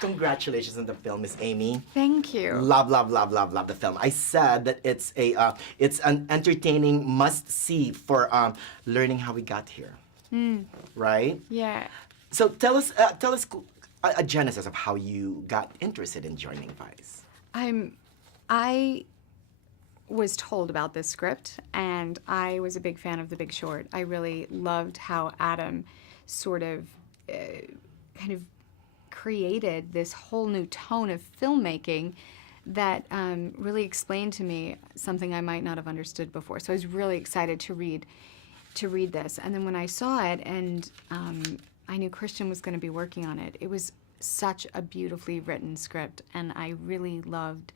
Congratulations on the film, Miss Amy. Thank you. Love, love, love, love, love the film. I said that it's an entertaining must-see for learning how we got here. Right? Yeah. So tell us a genesis of how you got interested in joining Vice. I was told about this script, and I was a big fan of The Big Short. I really loved how Adam sort of kind of created this whole new tone of filmmaking that really explained to me something I might not have understood before. So I was really excited to read this. And then when I saw it, and I knew Christian was going to be working on it, it was such a beautifully written script, and I really loved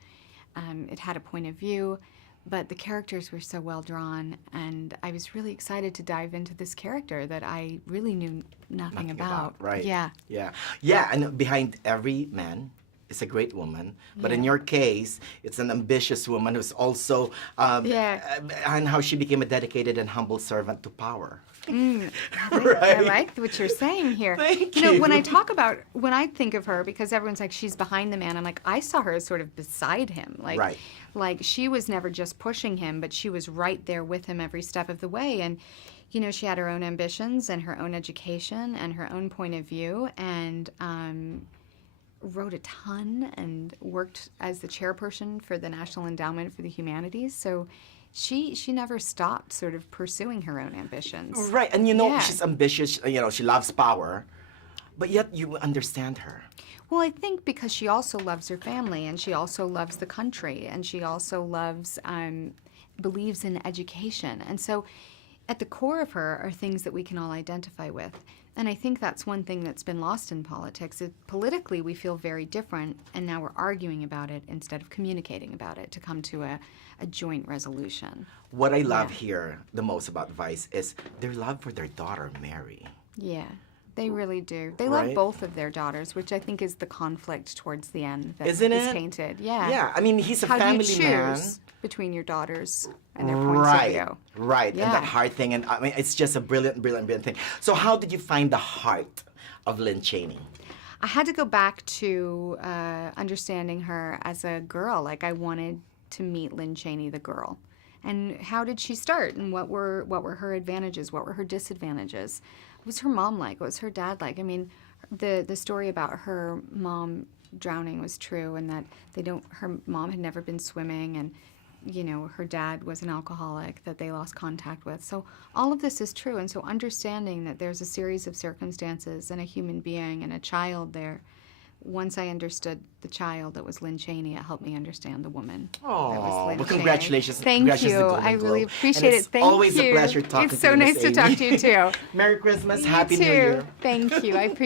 it. Had a point of view, but the characters were so well drawn, and I was really excited to dive into this character that I really knew nothing about. Right. Yeah. Yeah. Yeah, and behind every man is a great woman, but in your case, it's an ambitious woman who's also, and how she became a dedicated and humble servant to power. I like what you're saying here. Thank you. Know, you. when I think of her, because everyone's like, she's behind the man, I'm like, I saw her as sort of beside him. Like she was never just pushing him, but she was right there with him every step of the way. And, you know, she had her own ambitions and her own education and her own point of view, and wrote a ton and worked as the chairperson for the National Endowment for the Humanities. So she never stopped sort of pursuing her own ambitions. Right, and you know, she's ambitious, you know, she loves power, but yet you understand her. Well, I think because she also loves her family, and she also loves the country, and she also loves, believes in education. And so at the core of her are things that we can all identify with. And I think that's one thing that's been lost in politics. Politically, we feel very different, and now we're arguing about it instead of communicating about it to come to a joint resolution. What I love here the most about Vice is their love for their daughter, Mary. Yeah, they really do. They love both of their daughters, which I think is the conflict towards the end that is painted. Yeah. Yeah, I mean, he's a How family do you man. choose between your daughters and their points of view? Right, Yeah. and that heart thing, and I mean, it's just a brilliant, brilliant, brilliant thing. So how did you find the heart of Lynne Cheney? I had to go back to understanding her as a girl. Like, I wanted to meet Lynne Cheney, the girl. And how did she start? And what were her advantages? What were her disadvantages? What was her mom like? What was her dad like? I mean, the story about her mom drowning was true, and that her mom had never been swimming, and you know, her dad was an alcoholic that they lost contact with. So all of this is true, and so understanding that there's a series of circumstances and a human being and a child there. Once I understood the child that was Lynne Cheney, it helped me understand the woman that was Lynne Well, Cheney. congratulations. Thank Congratulations you. to Golden I really Globe. appreciate And it. it's Thank always you. a pleasure talking It's to you, so Miss nice to talk to you Amy. too. Merry Christmas. You Happy too. New Year. Thank you. I appreciate